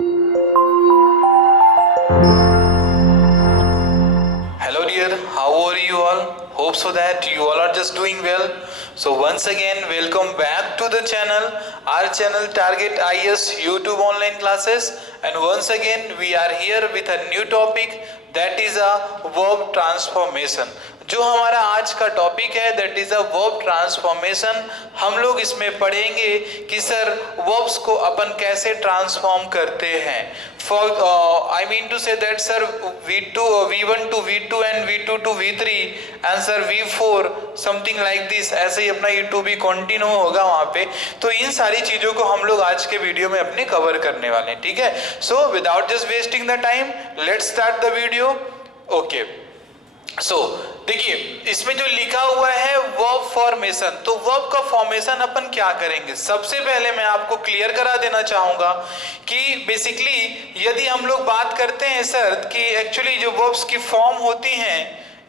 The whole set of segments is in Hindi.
Hello dear, how are you all? Hope so that you all are just doing well. So once again, welcome back to the channel, our channel Target IS YouTube online classes. And once again, we are here with a new topic, that is a verb transformation. जो हमारा आज का टॉपिक है that is a verb transformation. हम लोग इसमें पढ़ेंगे कि सर वर्ब्स को अपन कैसे ट्रांसफॉर्म करते हैं। For I mean to say that sir V1 to V2 and V2 to V3 and sir V4 something like this, ऐसे ही अपना ये टू बी कंटिन्यू होगा वहां पे। तो इन सारी चीजों को हम लोग आज के वीडियो में अपने कवर करने वाले हैं, ठीक है। So without just wasting the time, let's start the video. Okay, so देखिए इसमें जो लिखा हुआ है वर्ब फॉर्मेशन, तो वर्ब का फॉर्मेशन अपन क्या करेंगे। सबसे पहले मैं आपको क्लियर करा देना चाहूंगा कि बेसिकली यदि हम लोग बात करते हैं सर कि एक्चुअली जो वर्ब्स की फॉर्म होती हैं,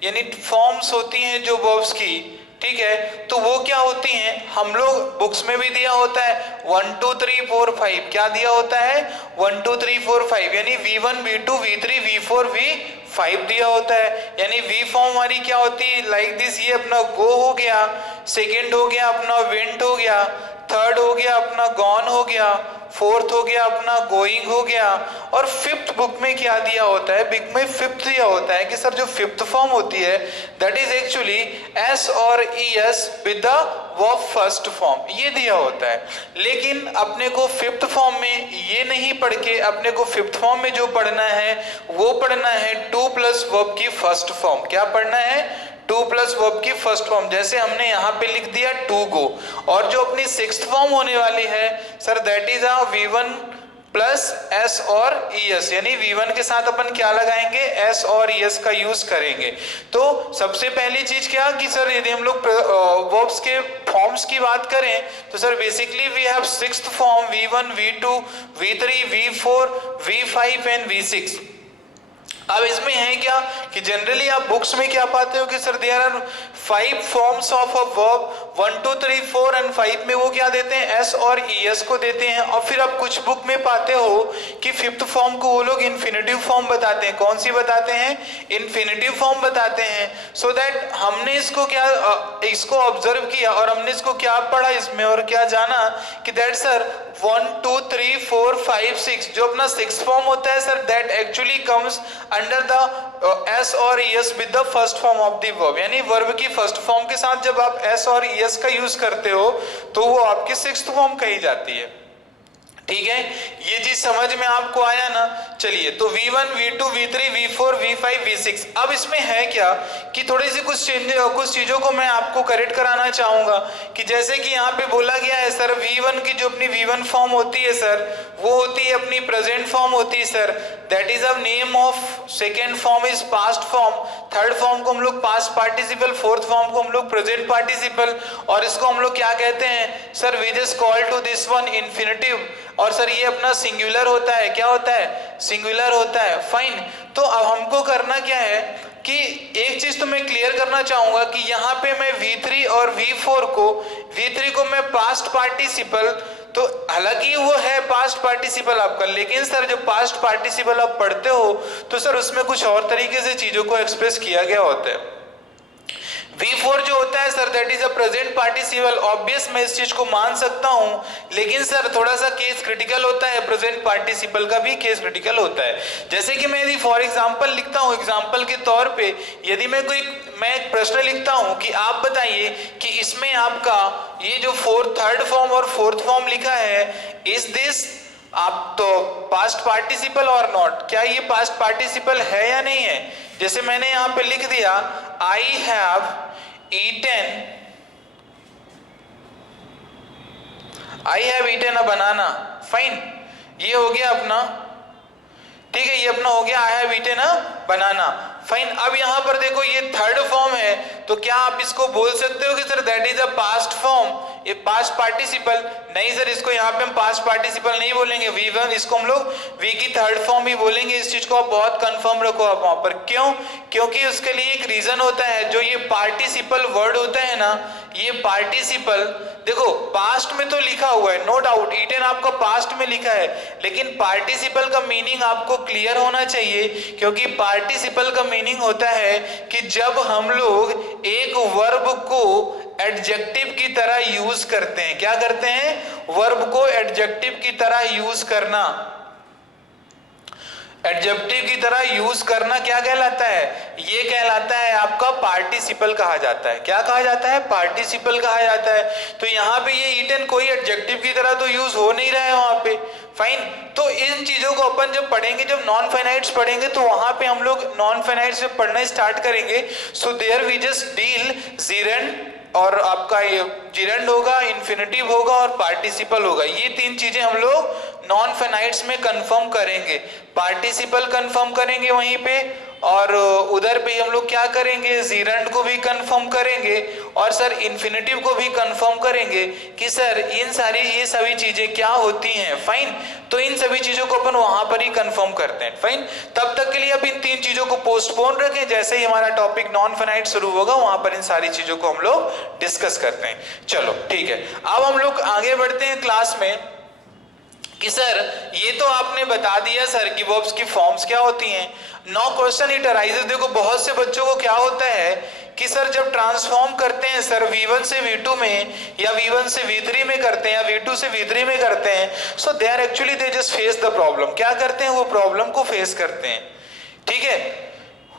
यानी फॉर्म्स होती हैं जो वर्ब्स की, ठीक है, तो वो क्या होती हैं, हम लोग बुक्स में भी दिया होता है 1 2 3 4 5, क्या दिया होता है 1 2 3 4 5, यानी V1 V2 V3 V4 V5 दिया होता है। यानी वी फॉर्म हमारी क्या होती है लाइक दिस, ये अपना गो हो गया, सेकेंड हो गया अपना वेंट हो गया, थर्ड हो गया अपना गॉन हो गया, फोर्थ हो गया अपना गोइंग हो गया, और फिफ्थ बुक में क्या दिया होता है, बुक में फिफ्थ दिया होता है कि सर जो फिफ्थ फॉर्म होती है दैट इज एक्चुअली एस और ES with the verb first form, ये दिया होता है। लेकिन अपने को फिफ्थ फॉर्म में ये नहीं पढ़ के अपने को फिफ्थ फॉर्म में जो पढ़ना है वो पढ़ना है 2 प्लस वर्ब की फर्स्ट फॉर्म। क्या पढ़ना है 2 प्लस वर्ब की फर्स्ट फॉर्म, जैसे हमने यहाँ पे लिख दिया टू गो। और जो अपनी सिक्स्थ फॉर्म होने वाली है sir that is uh V1 plus s और ईएस, यानी V1 के साथ अपन क्या लगाएंगे एस और ईएस का यूज करेंगे। तो सबसे पहली चीज क्या कि सर यदि हम लोग वर्ब्स के फॉर्म्स की बात करें तो sir basically we have sixth form V1 V2 V3 V4 V5 and V6। अब इसमें है क्या कि जनरली आप बुक्स में क्या पाते हो कि sir there are 5 forms of a verb, 1 2 3 4 and 5 में वो क्या देते हैं एस और ईएस को देते हैं। और फिर आप कुछ बुक में पाते हो कि फिफ्थ फॉर्म को वो लोग इन्फिनेटिव फॉर्म बताते हैं। कौन सी बताते हैं, इन्फिनेटिव फॉर्म बताते हैं। सो दैट हमने इसको क्या इसको ऑब्जर्व किया और हमने इसको क्या पढ़ा इसमें और क्या जाना कि दैट सर 1 2 3 4 5 6 जो अपना सिक्स फॉर्म होता है sir that actually comes under the S और ES with the first form of the verb, यानी वर्ब की फर्स्ट फॉर्म के साथ जब आप एस और ईएस का यूज करते हो तो वो आपकी सिक्स्थ फॉर्म कही जाती है, ठीक है। ये चीज समझ में आपको आया ना। चलिए तो V1 V2 V3 V4 V5 V6। अब इसमें है क्या कि थोड़ी सी कुछ चीजों को मैं आपको करेक्ट कराना चाहूंगा कि जैसे कि यहाँ पे बोला गया है सर V1 की जो अपनी V1 फॉर्म होती है सर वो होती है अपनी प्रेजेंट फॉर्म होती है sir, that is a name of, second form is past form, third form को हम लोग पास्ट पार्टिसिपल, फोर्थ फॉर्म को हम लोग प्रेजेंट पार्टिसिपल, और इसको हम लोग क्या कहते हैं sir we just call to this one infinitive. और सर ये अपना सिंगुलर होता है, क्या होता है सिंगुलर होता है, फाइन। तो अब हमको करना क्या है कि एक चीज तो मैं क्लियर करना चाहूंगा कि यहाँ पे मैं V3 और V3 को मैं पास्ट पार्टिसिपल, तो हालांकि वो है पास्ट पार्टिसिपल आपका, लेकिन सर जो पास्ट पार्टिसिपल आप पढ़ते हो तो सर उसमें कुछ और तरीके से चीजों को एक्सप्रेस किया गया होता है। V4 जो होता है sir that is a present participle, obvious मैं इस चीज को मान सकता हूं, लेकिन सर थोड़ा सा केस क्रिटिकल होता है, प्रेजेंट पार्टिसिपल का भी केस क्रिटिकल होता है। जैसे कि मैं यदि फॉर एग्जांपल लिखता हूं, एग्जांपल के तौर पे यदि मैं एक प्रश्न लिखता हूं कि आप बताइए कि इसमें आपका ये जो थर्ड फॉर्म और फोर्थ फॉर्म लिखा है इज दिस आप तो पास्ट पार्टिसिपल और नॉट, क्या ये पास्ट पार्टिसिपल है या नहीं है। जैसे मैंने यहाँ पे लिख दिया I have eaten a banana, fine, ये हो गया अपना, ठीक है, ये अपना हो गया I have eaten a banana. Fine. अब यहाँ पर देखो ये थर्ड फॉर्म है, तो क्या आप इसको बोल सकते हो कि sir that is a past form, ये पास्ट पार्टिसिपल? नहीं सर, इसको यहाँ पे हम पास्ट पार्टिसिपल नहीं बोलेंगे, V1, इसको हम लोग V की थर्ड फॉर्म ही बोलेंगे। इस चीज को आप बहुत कंफर्म रखो आप वहां पर। क्यों? क्योंकि उसके लिए एक रीजन होता है। जो ये पार्टिसिपल वर्ड होता है ना, ये पार्टिसिपल देखो पास्ट में तो लिखा हुआ है, नो डाउट ईटन आपका पास्ट में लिखा है, लेकिन पार्टिसिपल का मीनिंग आपको क्लियर होना चाहिए। क्योंकि पार्टिसिपल का मीनिंग होता है कि जब हम लोग एक वर्ब को एडजेक्टिव की तरह यूज करते हैं। क्या करते हैं? वर्ब को एडजेक्टिव की तरह यूज करना। एडजेक्टिव की तरह यूज करना क्या कहलाता है? ये कहलाता है आपका पार्टिसिपल कहा जाता है। क्या कहा जाता है? पार्टिसिपल कहा जाता है। तो यहाँ पे ये ईटन कोई एडजेक्टिव की तरह तो यूज हो नहीं रहा है वहां पे। फाइन। तो इन चीजों को अपन जब पढ़ेंगे, जब नॉन फाइनाइट्स पढ़ेंगे, तो वहां पे हम लोग नॉन फाइनाइट्स से पढ़ना स्टार्ट करेंगे। So there we just deal gerund, और आपका ये जिरेंड होगा, इन्फिनेटिव होगा और पार्टिसिपल होगा। ये तीन चीजें हम लोग नॉन फाइनाइट्स में कंफर्म करेंगे। पार्टिसिपल कंफर्म करेंगे वहीं पे, और उधर पे हम लोग क्या करेंगे? जिरेंड को भी कंफर्म करेंगे, और सर इन्फिनेटिव को भी कंफर्म करेंगे कि सर इन सारी ये सभी चीजें क्या होती हैं। फाइन। तो इन सभी चीजों को अपन वहां पर ही कंफर्म करते हैं। फाइन। तब तक के लिए अब इन तीन चीजों को पोस्टपोन रखें, जैसे ही हमारा टॉपिक नॉन फाइनाइट शुरू होगा वहां पर इन सारी चीजों को हम लोग डिस्कस करते हैं। चलो ठीक है, अब हम लोग आगे बढ़ते हैं क्लास में कि सर ये तो आपने बता दिया सर कि वर्ब्स की फॉर्म्स क्या होती हैं। नाउ क्वेश्चन इट अराइजेस, देखो बहुत से बच्चों को क्या होता है कि सर जब ट्रांसफॉर्म करते हैं सर V1 से V2 में, या V1 से V3 में करते हैं, या V2 से V3 में करते हैं, so they are actually they just face the problem. क्या करते हैं? वो प्रॉब्लम को फेस करते हैं। ठीक है,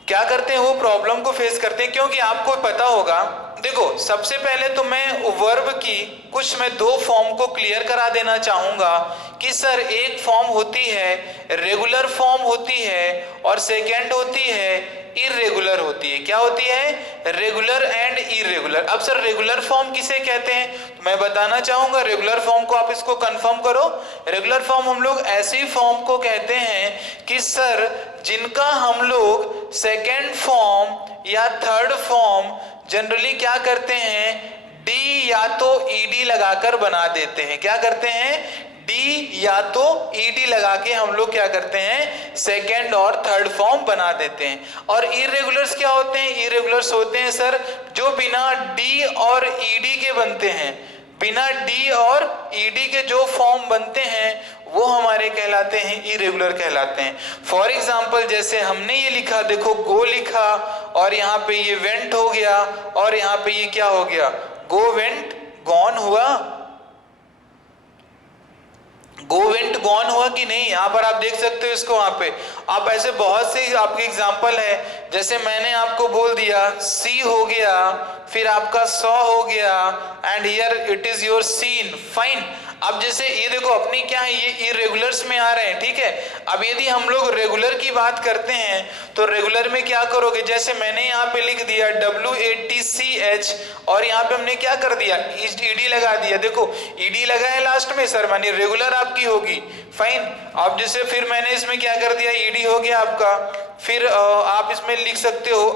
क्या करते हैं? वो प्रॉब्लम को फेस करते हैं। क्योंकि आपको पता होगा, देखो सबसे पहले तो मैं वर्ब की कुछ मैं दो फॉर्म को क्लियर करा देना चाहूंगा कि सर एक फॉर्म होती है रेगुलर फॉर्म होती है, और सेकेंड होती है इरेगुलर होती है। क्या होती है? Regular and irregular. अब सर रेगुलर फॉर्म किसे कहते हैं? तो मैं बताना चाहूंगा रेगुलर फॉर्म को, आप इसको कंफर्म करो। रेगुलर फॉर्म हम लोग ऐसी फॉर्म को कहते हैं कि सर जिनका हम लोग सेकेंड फॉर्म या थर्ड फॉर्म जनरली क्या करते हैं? डी या तो ईडी लगाकर बना देते हैं। क्या करते हैं? डी या तो ईडी लगा के हम लोग क्या करते हैं? सेकेंड और थर्ड फॉर्म बना देते हैं। और इरेगुलर्स क्या होते हैं? इरेगुलर्स होते हैं सर जो बिना डी और ईडी के बनते हैं। बिना डी और ईडी के जो फॉर्म बनते हैं वो हमारे कहलाते हैं इरेगुलर कहलाते हैं। फॉर एग्जाम्पल जैसे हमने ये लिखा, देखो गो लिखा, और यहाँ पे ये वेंट हो गया, और यहाँ पे ये क्या हो गया? गो वेंट गॉन हुआ। गो वेंट गॉन हुआ कि नहीं? यहाँ पर आप देख सकते हो इसको। वहां पे आप ऐसे बहुत से आपके एग्जाम्पल है, जैसे मैंने आपको बोल दिया सी हो गया, फिर आपका सॉ हो गया, and here it is your seen. Fine. अब जैसे ये देखो अपनी क्या है, ये इरेगुलर्स में आ रहे हैं। ठीक है, अब यदि हम लोग रेगुलर की बात करते हैं तो रेगुलर में क्या करोगे? जैसे मैंने यहाँ पे लिख दिया WATCH, और यहाँ पे हमने क्या कर दिया? ईडी लगा दिया। देखो ईडी लगा है लास्ट में सर, मानिए रेगुलर आपकी होगी। फाइन। अब जैसे फिर मैंने इसमें क्या कर दिया? ईडी हो गया आपका। फिर आप इसमें लिख सकते हो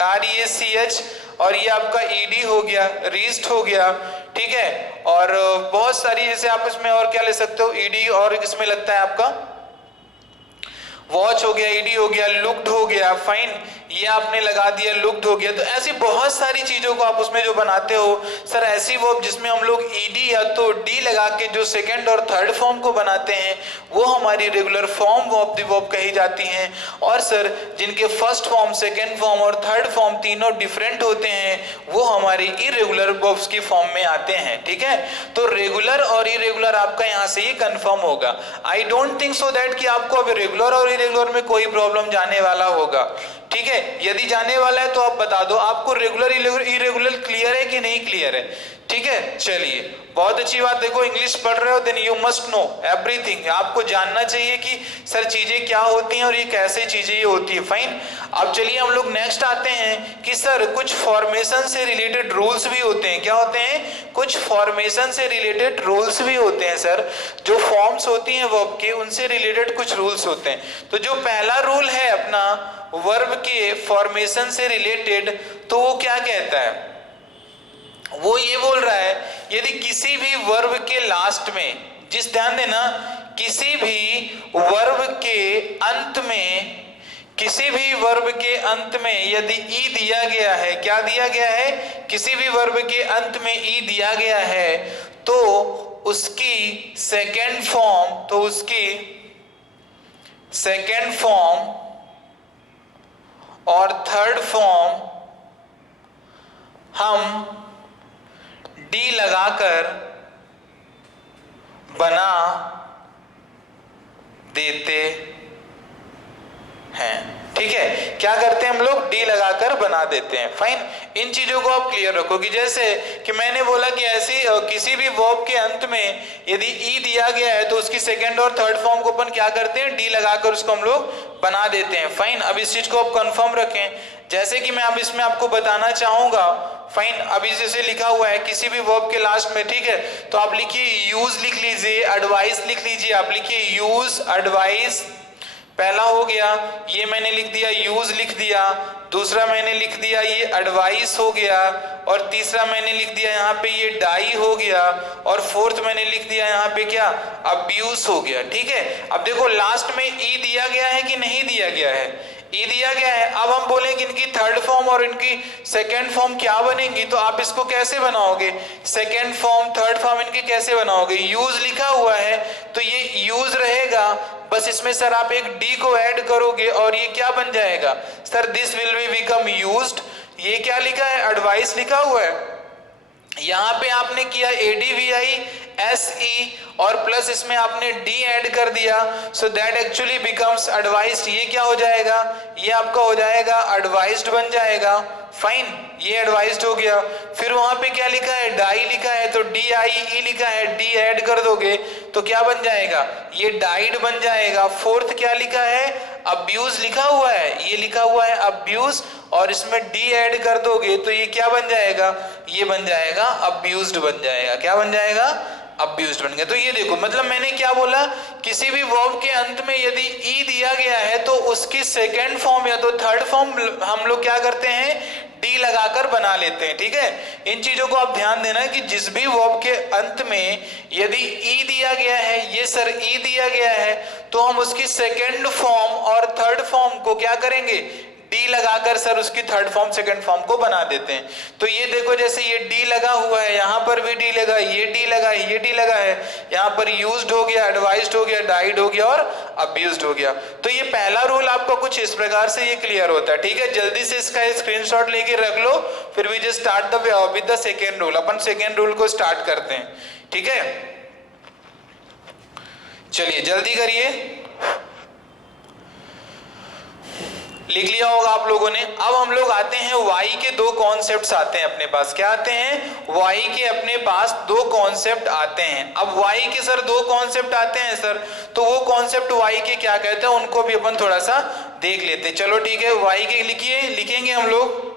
RECH, और ये आपका ईडी हो गया, रीस्ट हो गया। ठीक है, और बहुत सारी जैसे आप इसमें और क्या ले सकते हो? ईडी, और इसमें लगता है आपका वॉच हो गया, ईडी हो गया, लुक्ड हो गया। फाइन। ये आपने लगा दिया, लुक्ड हो गया। तो ऐसी बहुत सारी चीजों को आप उसमें जो बनाते हो सर, ऐसी वर्ब जिसमें हम लोग ईडी या तो डी लगा के जो सेकंड और थर्ड फॉर्म को बनाते हैं वो हमारी regular form of the verb कही जाती हैं। और सर जिनके फर्स्ट फॉर्म, सेकेंड फॉर्म और थर्ड फॉर्म तीनों डिफरेंट होते हैं वो हमारी इरेगुलर वर्ब्स की फॉर्म में आते हैं। ठीक है, तो रेगुलर और इरेगुलर आपका यहाँ से ही कंफर्म होगा। I don't think so that कि आपको अब रेगुलर और इरेगुलर में कोई प्रॉब्लम जाने वाला होगा। ठीक है, यदि जाने वाला है तो आप बता दो आपको रेगुलर इरेगुलर क्लियर है कि नहीं क्लियर है। ठीक है, चलिए बहुत अच्छी बात। देखो इंग्लिश पढ़ रहे हो then you must know everything, आपको जानना चाहिए कि सर चीजें क्या होती हैं और ये कैसे चीजें ये होती है। फाइन, अब चलिए हम लोग नेक्स्ट आते हैं कि सर कुछ फॉर्मेशन से रिलेटेड रूल्स भी होते हैं। क्या होते हैं? कुछ फॉर्मेशन से रिलेटेड रूल्स भी होते हैं सर, जो फॉर्म्स होती हैं वर्ब के उनसे रिलेटेड कुछ रूल्स होते हैं। तो जो पहला रूल है अपना वर्ब के फॉर्मेशन से रिलेटेड, तो वो क्या कहता है? वो ये बोल रहा है यदि किसी भी वर्ब के लास्ट में, जिस ध्यान देना, किसी भी वर्ब के अंत में, किसी भी वर्ब के अंत में यदि ई दिया गया है, क्या दिया गया है? किसी भी वर्ब के अंत में ई दिया गया है तो उसकी सेकेंड फॉर्म, तो उसकी सेकेंड फॉर्म और थर्ड फॉर्म हम डी लगाकर बना देते हैं। ठीक है, क्या करते हैं हम लोग? डी लगाकर बना देते हैं। फाइन, इन चीजों को आप क्लियर रखो कि जैसे कि मैंने बोला कि ऐसी किसी भी वर्ब के अंत में यदि ई दिया गया है तो उसकी सेकंड और थर्ड फॉर्म को अपन क्या करते हैं? डी लगाकर उसको हम लोग बना देते हैं। फाइन, अब इस चीज को आप कंफर्म रखें, जैसे कि मैं अब इसमें आपको बताना चाहूंगा। फाइन, अभी जैसे लिखा हुआ है किसी भी वर्ब के लास्ट में, ठीक है, तो आप लिखिए यूज, लिख लीजिए एडवाइस, लिख लीजिए, आप लिखिए यूज एडवाइस, पहला हो गया, ये मैंने लिख दिया यूज लिख दिया, दूसरा मैंने लिख दिया ये एडवाइस हो गया, और तीसरा मैंने लिख दिया यहाँ पे ये डाई हो गया, और फोर्थ मैंने लिख दिया यहाँ पे क्या? अब्यूज हो गया। ठीक है, अब देखो लास्ट में ई दिया गया है कि नहीं दिया गया है? ई दिया गया है। अब हम बोलेंगे इनकी थर्ड फॉर्म और इनकी सेकेंड फॉर्म क्या बनेगी, तो आप इसको कैसे बनाओगे? सेकेंड फॉर्म थर्ड फॉर्म इनके कैसे बनाओगे? यूज लिखा हुआ है तो ये यूज रहेगा, बस इसमें सर आप एक डी को ऐड करोगे और ये क्या बन जाएगा? Sir this will be become used. ये क्या लिखा है? एडवाइस लिखा हुआ है, यहाँ पे आपने किया ADVISE और प्लस इसमें आपने डी ऐड कर दिया, so that actually becomes advised. ये क्या हो जाएगा? ये आपका हो जाएगा एडवाइस्ड बन जाएगा। फाइन, ये एडवाइस्ड हो गया। फिर वहां पे क्या लिखा है? डाई लिखा है, तो DIE लिखा है, डी ऐड कर दोगे तो क्या बन जाएगा? ये डाइड बन जाएगा। फोर्थ क्या लिखा है? अब्यूज लिखा हुआ है, ये लिखा हुआ है अब्यूज, और इसमें डी ऐड कर दोगे तो ये क्या बन जाएगा? ये बन जाएगा अब्यूज्ड बन जाएगा। क्या बन जाएगा? अब्यूज्ड बन गया। तो ये देखो, मतलब मैंने क्या बोला, किसी भी वर्ब के अंत में यदि ई दिया गया है तो उसकी सेकेंड फॉर्म या तो थर्ड फॉर्म हम लोग क्या करते हैं? डी लगाकर बना लेते हैं। ठीक है, इन चीजों को आप ध्यान देना कि जिस भी वर्ब के अंत में यदि ई दिया गया है, ये सर ई दिया गया है, तो हम उसकी सेकेंड फॉर्म और थर्ड फॉर्म को क्या करेंगे? डी लगाकर सर उसकी थर्ड फॉर्म सेकंड फॉर्म को बना देते हैं। तो ये देखो, जैसे ये डी लगा हुआ है, यहाँ पर भी डी लगा, ये डी लगा, ये डी लगा है, यहाँ पर यूज्ड हो गया, एडवाइज्ड हो गया, डाइड हो गया और अब्यूज्ड हो गया। तो ये पहला रूल आपका कुछ इस प्रकार से ये क्लियर होता है। ठीक है, जल्दी से इसका स्क्रीनशॉट लेके रख लो, फिर we just start with the second rule. अपन सेकेंड रूल को स्टार्ट करते हैं। ठीक है, चलिए जल्दी करिए, लिख लिया होगा आप लोगों ने। अब हम लोग आते हैं वाई के दो कॉन्सेप्ट्स आते हैं अपने पास। क्या आते हैं? वाई के अपने पास दो कॉन्सेप्ट आते हैं। अब वाई के सर दो कॉन्सेप्ट आते हैं सर, तो वो कॉन्सेप्ट वाई के क्या कहते हैं उनको भी अपन थोड़ा सा देख लेते हैं। चलो ठीक है, वाई के लिखिए, लिखेंगे हम लोग।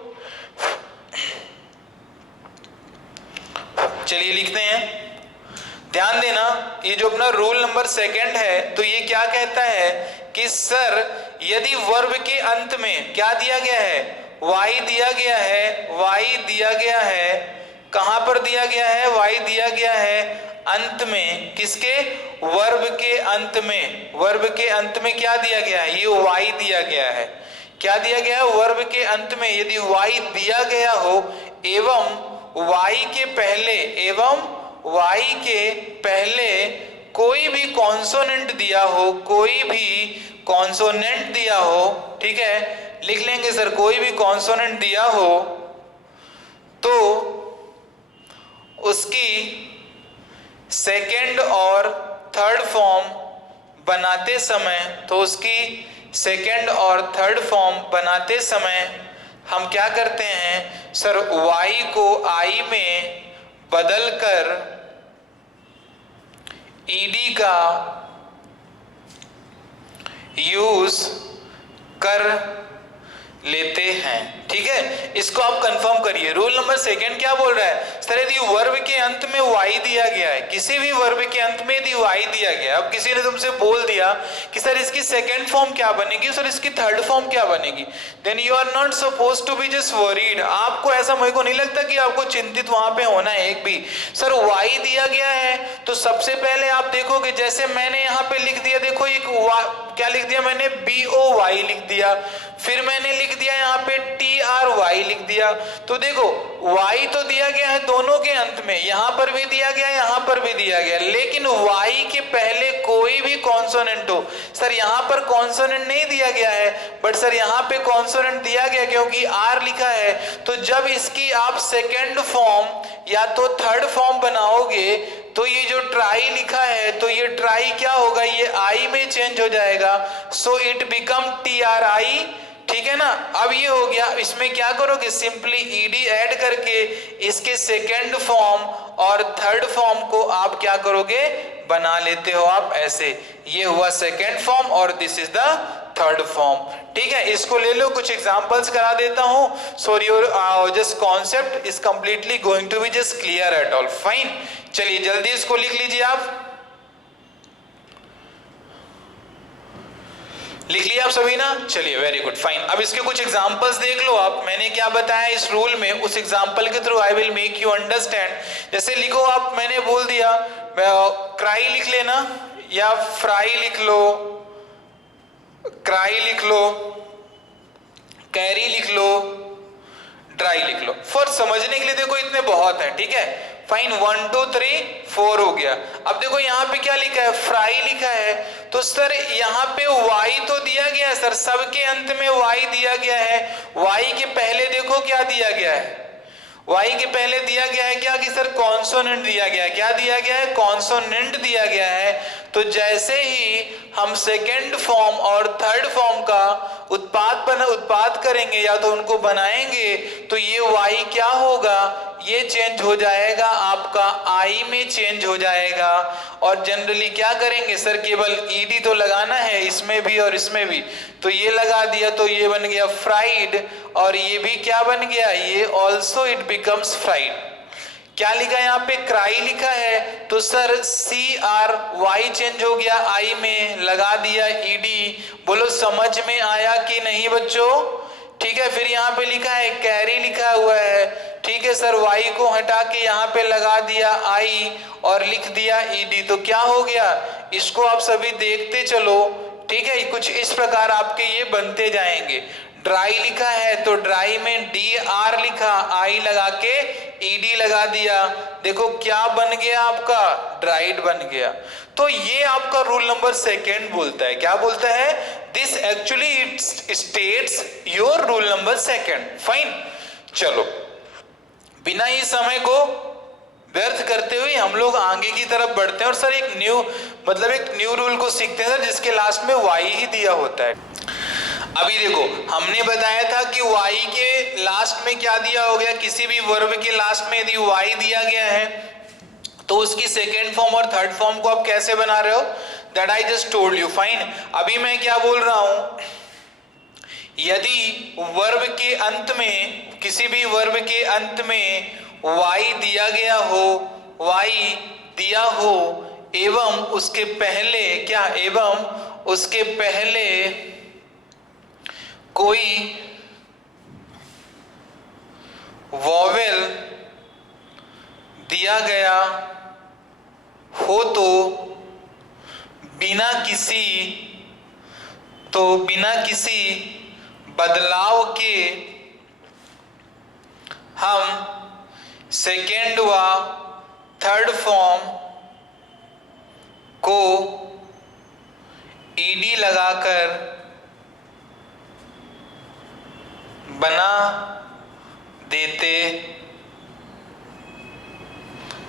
चलिए लिखते हैं, ध्यान देना, ये जो अपना रूल नंबर सेकंड है, तो ये क्या कहता है कि सर यदि वर्ब के अंत में क्या दिया गया है? वाई दिया गया है, वाई दिया गया है, कहां पर दिया गया है? वाई दिया गया है अंत में, किसके? वर्ब के अंत में। वर्ब के अंत में क्या दिया गया है? ये वाई दिया गया है। क्या दिया गया है? वर्ब के अंत में यदि वाई दिया गया हो एवं वाई के पहले, एवं वाई के पहले कोई भी कॉन्सोनेंट दिया हो, कोई भी कॉन्सोनेंट दिया हो, ठीक है, लिख लेंगे सर, कोई भी कॉन्सोनेंट दिया हो तो उसकी सेकेंड और थर्ड फॉर्म बनाते समय, तो उसकी सेकेंड और थर्ड फॉर्म बनाते समय हम क्या करते हैं सर? वाई को आई में बदलकर ईडी का यूज कर लेते हैं। ठीक है, इसको आप कंफर्म करिए। रूल नंबर सेकंड क्या बोल रहा है सर, यदि वर्ब के अंत में वाई दिया गया है, किसी भी वर्ब के अंत में यदि वाई दिया गया है, अब किसी ने तुमसे बोल दिया कि सर इसकी सेकंड फॉर्म क्या बनेगी, सर इसकी थर्ड फॉर्म क्या बनेगी, then you are not suppose to be just worried. आपको ऐसा, मेरे को नहीं लगता कि आपको चिंतित वहां पे होना है एक भी। सर वाई दिया गया है तो सबसे पहले आप देखोगे, जैसे मैंने यहाँ पे लिख दिया, देखो एक क्या लिख दिया मैंने, BOY लिख दिया, फिर मैंने लिख दिया यहाँ पे TRY लिख दिया। तो देखो Y तो दिया गया है दोनों के अंत में, यहां पर भी दिया गया, यहां पर भी दिया गया, लेकिन Y के पहले कोई भी कॉन्सोनेंट हो। सर यहां पर कॉन्सोनेंट नहीं दिया गया है, बट सर यहां पे कॉन्सोनेंट दिया गया क्योंकि R लिखा है। तो जब इसकी आप सेकेंड फॉर्म या तो थर्ड फॉर्म बनाओगे तो ये जो ट्राई लिखा है, तो ये ट्राई क्या होगा, ये आई में चेंज हो जाएगा, सो इट बिकम TRI। ठीक है ना। अब ये हो गया, इसमें क्या करोगे, सिंपली ईडी ऐड करके इसके सेकेंड फॉर्म और थर्ड फॉर्म को आप क्या करोगे, बना लेते हो आप ऐसे। ये हुआ सेकेंड फॉर्म और this is the third form. ठीक है, इसको ले लो, कुछ एग्जांपल्स करा देता हूं, so your just concept is completely going to be just clear at all. Fine, चलिए जल्दी इसको लिख लीजिए। आप लिख लिया आप सभी ना, चलिए वेरी गुड फाइन। अब इसके कुछ एग्जांपल्स देख लो आप, मैंने क्या बताया इस रूल में, उस एग्जांपल के through I will make you understand. जैसे लिखो आप, मैंने बोल दिया क्राई लिख लेना या फ्राई लिख लो, क्राई लिख लो, कैरी लिख लो, ड्राई लिख लो। फॉर समझने के लिए देखो इतने बहुत है। ठीक है, फाइन, 1 2 3 4 हो गया। अब देखो यहाँ पे क्या लिखा है, फ्राई लिखा है, तो सर यहाँ पे वाई तो दिया गया है, सर सबके अंत में वाई दिया गया है। वाई के पहले देखो क्या दिया गया है, वाई के पहले दिया गया है क्या, कि सर कॉन्सोनेंट दिया गया है। क्या दिया गया है, कॉन्सोनेंट दिया गया है। जैसे ही हम सेकेंड फॉर्म और थर्ड फॉर्म का उत्पाद करेंगे या तो उनको बनाएंगे, तो ये वाई क्या होगा, ये चेंज हो जाएगा, आपका आई में चेंज हो जाएगा। और जनरली क्या करेंगे सर, केवल ईडी तो लगाना है इसमें भी और इसमें भी, तो ये लगा दिया, तो ये बन गया फ्राइड, और ये भी क्या बन गया, ये ऑल्सो इट बिकम्स फ्राइड। क्या लिखा है यहाँ पे, क्राई लिखा है, तो सर CRY चेंज हो गया, आई में लगा दिया ईडी। बोलो समझ में आया कि नहीं बच्चों। ठीक है, फिर यहाँ पे लिखा है कैरी लिखा हुआ है। ठीक है सर, वाई को हटा के यहाँ पे लगा दिया आई और लिख दिया ईडी, तो क्या हो गया, इसको आप सभी देखते चलो। ठीक है, कुछ इस प्रकार आपके ये बनते जाएंगे। ड्राई लिखा है तो ड्राई में DR लिखा, आई लगा के ईडी लगा दिया, देखो क्या बन गया आपका, ड्राइड बन गया। तो ये आपका रूल नंबर सेकेंड बोलता है, क्या बोलता है, this actually it states your rule number second. Fine, चलो बिना ही समय को व्यर्थ करते हुए हम लोग आगे की तरफ बढ़ते हैं और सर एक न्यू रूल को सीखते हैं सर, जिसके लास्ट में वाई ही दिया होता है। अभी देखो हमने बताया था कि y के लास्ट में क्या दिया हो गया, किसी भी वर्ब के लास्ट में यदि y दिया गया है तो उसकी सेकेंड फॉर्म और थर्ड फॉर्म को आप कैसे बना रहे हो, that I just told you. Fine, अभी मैं क्या बोल रहा हूं, यदि वर्ब के अंत में, किसी भी वर्ब के अंत में y दिया गया हो, y दिया हो एवं उसके पहले क्या, एवं उसके पहले कोई वॉवेल दिया गया हो, तो बिना किसी बदलाव के हम सेकेंड व थर्ड फॉर्म को ईडी लगाकर बना देते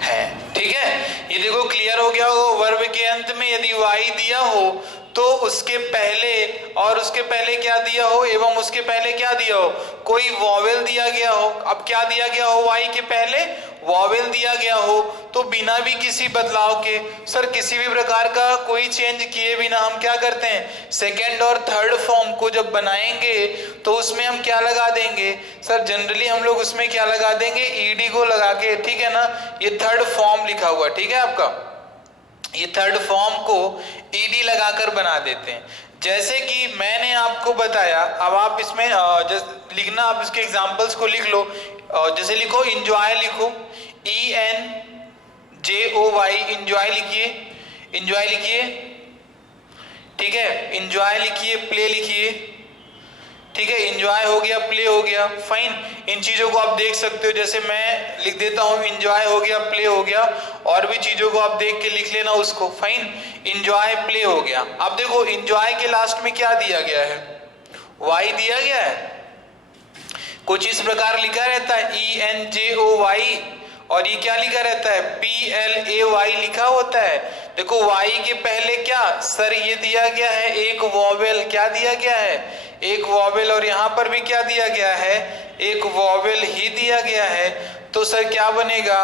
हैं। ठीक है, ये देखो क्लियर हो गया होगा, वर्ब के अंत में यदि y दिया हो तो उसके पहले और उसके पहले क्या दिया हो एवं उसके पहले क्या दिया हो, कोई वॉवेल दिया गया हो। अब क्या दिया गया हो, वाई के पहले वॉवेल दिया गया हो, तो बिना भी किसी बदलाव के, सर किसी भी प्रकार का कोई चेंज किए बिना हम क्या करते हैं, सेकेंड और थर्ड फॉर्म को जब बनाएंगे तो उसमें हम क्या लगा देंगे, सर जनरली हम लोग उसमें क्या लगा देंगे, ईडी को लगा के, ठीक है ना। ये थर्ड फॉर्म लिखा हुआ, ठीक है आपका, ये थर्ड फॉर्म को ईडी लगाकर बना देते हैं। जैसे कि मैंने आपको बताया, अब आप इसमें लिखना, आप इसके एग्जांपल्स को लिख लो। जैसे लिखो इंजॉय, लिखो ENJOY, इंजॉय लिखिए, इंजॉय लिखिए, ठीक है, इंजॉय लिखिए, प्ले लिखिए, ठीक है, इंजॉय हो गया, प्ले हो गया, फाइन। इन चीजों को आप देख सकते हो, जैसे मैं लिख देता हूं इंजॉय हो गया, प्ले हो गया, और भी चीजों को आप देख के लिख लेना उसको, फाइन। इंजॉय प्ले हो गया। अब देखो इंजॉय के लास्ट में क्या दिया गया है, वाई दिया गया है, कुछ इस प्रकार लिखा रहता है ENJOY, और ये क्या लिखा रहता है, PLAY लिखा होता है। देखो वाई के पहले क्या, सर ये दिया गया है एक वॉवेल, क्या दिया गया है, एक वॉवेल, और यहां पर भी क्या दिया गया है, एक वॉवेल ही दिया गया है। तो सर क्या बनेगा,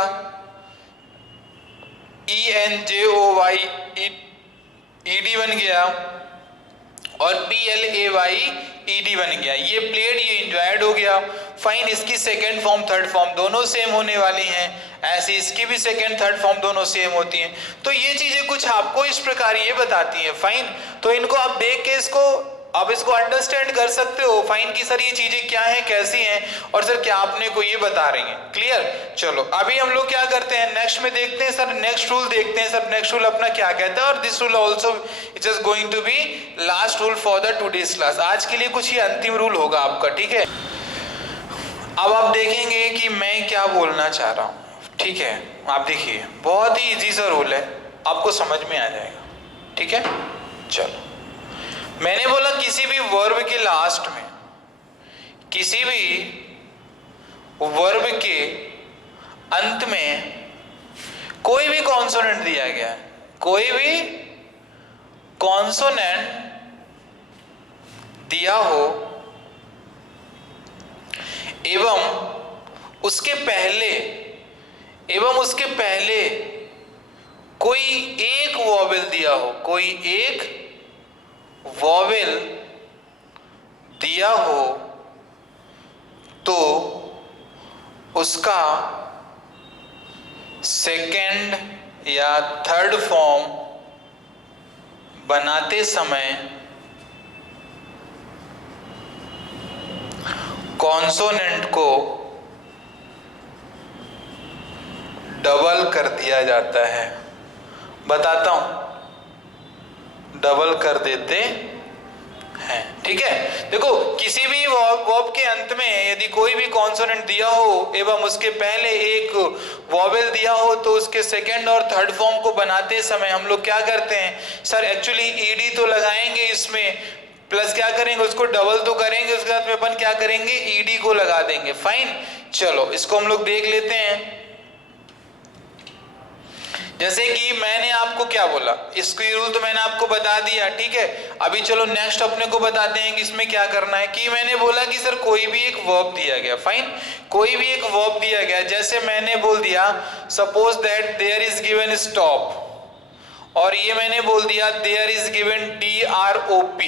ENJOY ED बन गया, और PLAY ED बन गया। ये प्लेड, ये इंजॉयड हो गया, फाइन। इसकी सेकेंड फॉर्म थर्ड फॉर्म दोनों सेम होने वाली हैं, ऐसे इसकी भी सेकेंड थर्ड फॉर्म दोनों सेम होती हैं। तो ये चीजें कुछ आपको इस प्रकार ये बताती हैं, फाइन। तो इनको आप देख के इसको आप इसको अंडरस्टैंड कर सकते हो, फाइन, कि सर ये चीजें क्या हैं, कैसी हैं, और सर क्या आपने को ये बता रही हैं, क्लियर। चलो अभी हम लोग क्या करते हैं, नेक्स्ट में देखते हैं, सर नेक्स्ट रूल देखते हैं, सर नेक्स्ट रूल अपना क्या कहता है। और this rule also it is going to be last rule for the today's class. आज के लिए कुछ ये अंतिम रूल होगा आपका, ठीक है। अब आप देखेंगे कि मैं क्या बोलना चाह रहा हूं, ठीक है। आप देखिए बहुत ही इजी सा रूल है, आपको समझ में आ जाएगा, ठीक है। चलो मैंने बोला किसी भी वर्ब के लास्ट में, किसी भी वर्ब के अंत में कोई भी कॉन्सोनेंट दिया गया है, कोई भी कॉन्सोनेंट दिया हो एवं उसके पहले कोई एक वॉवेल दिया हो, कोई एक वॉवेल दिया हो, तो उसका सेकेंड या थर्ड फॉर्म बनाते समय कॉन्सोनेंट को डबल कर दिया जाता है। बताता हूं, डबल कर देते हैं, ठीक है। देखो किसी भी वर्ब के अंत में यदि कोई भी कॉन्सोनेंट दिया हो एवं उसके पहले एक वॉवेल दिया हो, तो उसके सेकंड और थर्ड फॉर्म को बनाते समय हम लोग क्या करते हैं, सर एक्चुअली ईडी तो लगाएंगे इसमें, प्लस क्या करेंगे, उसको डबल तो करेंगे, उसके बाद में अपन क्या करेंगे, ईडी को लगा देंगे, फाइन। चलो इसको हम लोग देख लेते हैं। जैसे कि मैंने आपको क्या बोला, इसकी रूल तो मैंने आपको बता दिया, ठीक है। अभी चलो नेक्स्ट अपने को बताते हैं कि इसमें क्या करना है। कि मैंने बोला कि सर कोई भी एक वर्ब दिया गया, फाइन, कोई भी एक वर्ब दिया गया, जैसे मैंने बोल दिया suppose that there is given stop, और ये मैंने बोल दिया देयर इज गिवन DROP,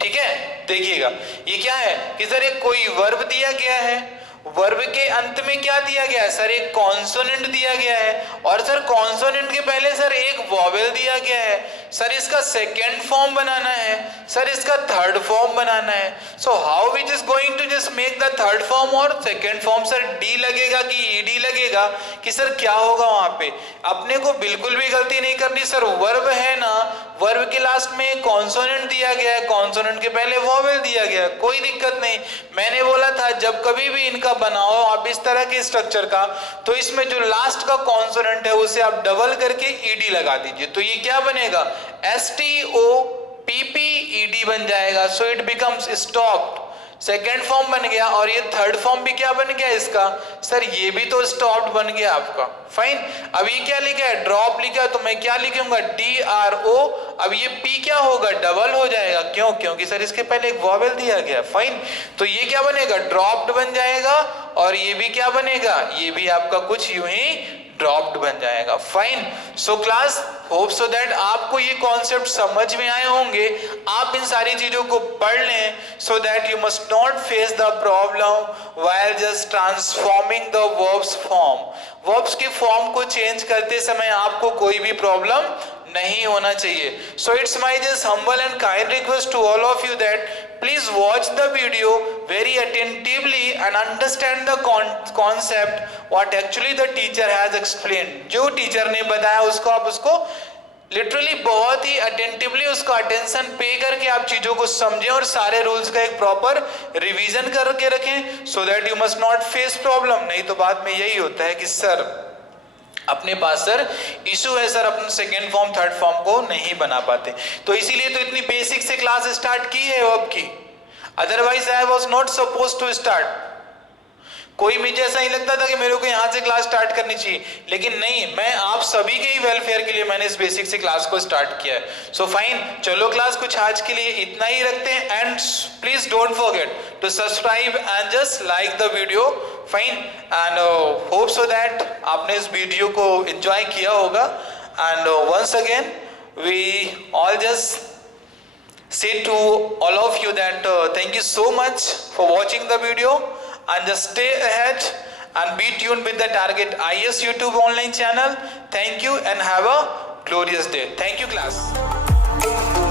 ठीक है। देखिएगा ये क्या है कि सर एक कोई वर्ब दिया गया है, वर्ब के अंत में क्या दिया गया है, सर एक कॉन्सोनेंट दिया गया है, और सर कॉन्सोनेंट के पहले सर एक वॉवेल दिया गया है। सर इसका सेकेंड फॉर्म बनाना है, सर इसका थर्ड फॉर्म बनाना है। So how which is going to just make the third form और सेकेंड फॉर्म, सर डी लगेगा कि ईडी लगेगा, कि सर क्या होगा वहां पे। अपने को बिल्कुल भी गलती नहीं करनी, सर वर्ब है ना, वर्ब के लास्ट में कॉन्सोनेंट दिया गया है, कॉन्सोनेंट के पहले वॉवेल दिया गया है, कोई दिक्कत नहीं। मैंने बोला था जब कभी भी इनका बनाओ आप इस तरह के स्ट्रक्चर का, तो इसमें जो लास्ट का कॉन्सोनेंट है उसे आप डबल करके ईडी लगा दीजिए, तो ये क्या बनेगा, STOPPED बन जाएगा। So it becomes stopped, second form बन गया, और ये थर्ड फॉर्म भी क्या बन गया इसका, सर ये भी तो स्टॉप्ड बन गया आपका। फाइन, अब ये क्या लिखा है, ड्रॉप लिखा है, तो मैं क्या लिखूंगा, DRO। अब ये P क्या होगा, डबल हो जाएगा, क्यों, क्योंकि सर इसके पहले एक वॉवेल दिया गया। फाइन, तो ये क्या बनेगा, ड्रॉप्ड बन जाएगा, और ये भी क्या बनेगा, ये भी आपका कुछ यूं ही ड्रॉप्ड बन जाएगा। Fine, so class hope so that आपको ये कॉन्सेप्ट समझ में आए होंगे। आप इन सारी चीजों को पढ़ लें, so that you must not face the problem while just transforming the verbs form. Verbs के फॉर्म को चेंज करते समय आपको कोई भी प्रॉब्लम नहीं होना चाहिए। So it's my just humble and kind request to all of you that please watch the video very attentively and understand the concept what actually the teacher has explained। जो टीचर ने बताया उसको आप उसको लिटरली बहुत ही अटेंटिवली उसका अटेंशन पे करके आप चीजों को समझें और सारे रूल्स का एक प्रॉपर रिवीजन करके रखें, सो that you must not face problem. नहीं तो बाद में यही होता है कि सर अपने पास सर इशू है, सर अपने सेकेंड फॉर्म थर्ड फॉर्म को नहीं बना पाते। तो इसीलिए तो इतनी बेसिक से क्लास स्टार्ट की है वर्ब की, otherwise I was not suppose to start. कोई मुझे ऐसा ही लगता था कि मेरे को यहाँ से क्लास स्टार्ट करनी चाहिए, लेकिन नहीं, मैं आप सभी के ही वेलफेयर के लिए मैंने इस बेसिक से क्लास को स्टार्ट किया है। सो फाइन, चलो क्लास कुछ आज के लिए इतना ही रखते हैं, and please don't forget to subscribe and just like the video. Fine, and hope so that आपने इस वीडियो को एंजॉय किया होगा, and once again we all just say to all of you that thank you so much for watching the video, and just stay ahead and be tuned with the Target IAS YouTube online channel. Thank you and have a glorious day. Thank you class.